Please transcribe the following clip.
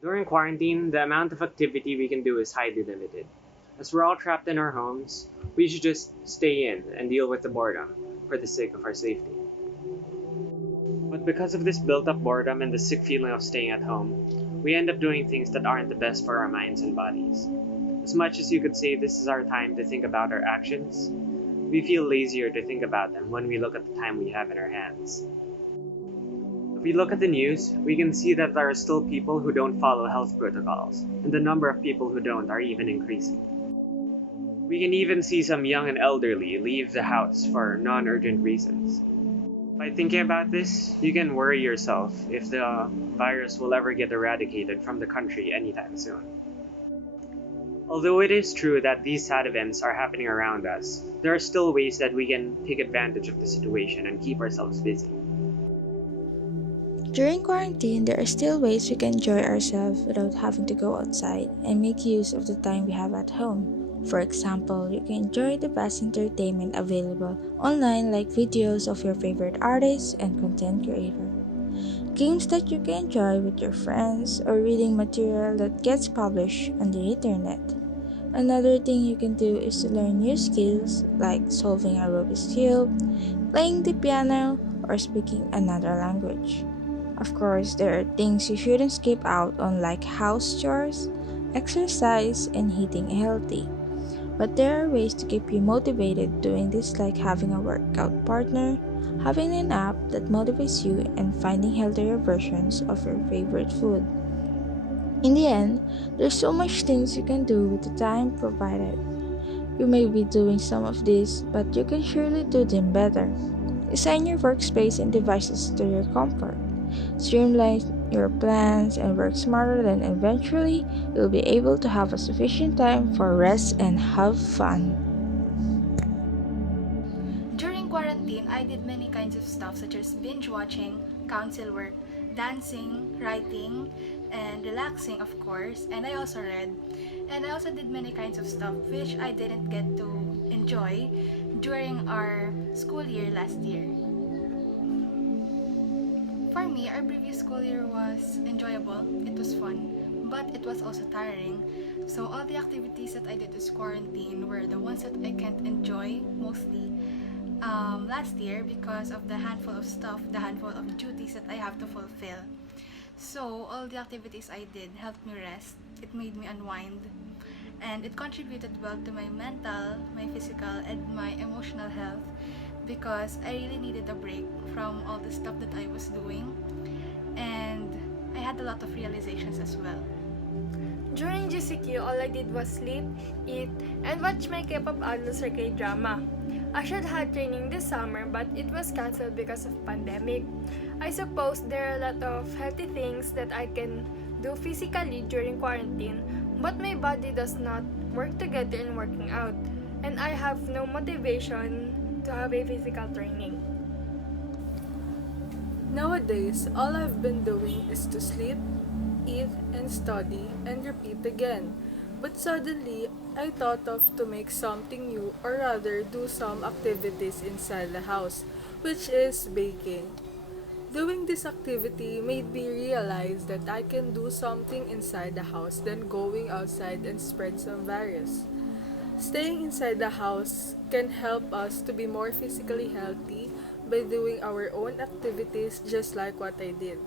During quarantine, the amount of activity we can do is highly limited. As we're all trapped in our homes, we should just stay in and deal with the boredom for the sake of our safety. But because of this built up boredom and the sick feeling of staying at home, we end up doing things that aren't the best for our minds and bodies. As much as you could say this is our time to think about our actions, we feel lazier to think about them when we look at the time we have in our hands. If we look at the news, we can see that there are still people who don't follow health protocols, and the number of people who don't are even increasing. We can even see some young and elderly leave the house for non urgent reasons. By thinking about this, you can worry yourself if the virus will ever get eradicated from the country anytime soon. Although it is true that these sad events are happening around us, there are still ways that we can take advantage of the situation and keep ourselves busy. During quarantine, there are still ways we can enjoy ourselves without having to go outside and make use of the time we have at home. For example, you can enjoy the best entertainment available online like videos of your favorite artists and content creator, games that you can enjoy with your friends, or reading material that gets published on the internet. Another thing you can do is to learn new skills like solving a Rubik's Cube, playing the piano, or speaking another language. Of course, there are things you shouldn't skip out on like house chores, exercise, and eating healthy. But there are ways to keep you motivated doing this like having a workout partner, having an app that motivates you, and finding healthier versions of your favorite food. In the end, there's so much things you can do with the time provided. You may be doing some of these, but you can surely do them better. Design your workspace and devices to your comfort. Streamline your plans and work smarter, then eventually you'll be able to have a sufficient time for rest and have fun. During quarantine, I did many kinds of stuff such as binge watching, council work, dancing, writing, and relaxing, of course. And I also read. And I also did many kinds of stuff which I didn't get to enjoy during our school year last year. For me, our previous school year was enjoyable, it was fun, but it was also tiring. So all the activities that I did this quarantine were the ones that I can't enjoy mostly last year because of the handful of duties that I have to fulfill. So all the activities I did helped me rest, it made me unwind, and it contributed well to my mental, my physical, and my emotional health because I really needed a break from all the stuff that I was doing, and I had a lot of realizations as well. During GCQ, all I did was sleep, eat, and watch my K-pop idols or K-drama. I should have training this summer but it was cancelled because of pandemic. I suppose there are a lot of healthy things that I can do physically during quarantine, but my body does not work together in working out, and I have no motivation to have a physical training. Nowadays, all I've been doing is to sleep, eat, and study, and repeat again. But suddenly, I thought of to make something new or rather do some activities inside the house, which is baking. Doing this activity made me realize that I can do something inside the house than going outside and spread some virus. Staying inside the house can help us to be more physically healthy by doing our own activities just like what I did.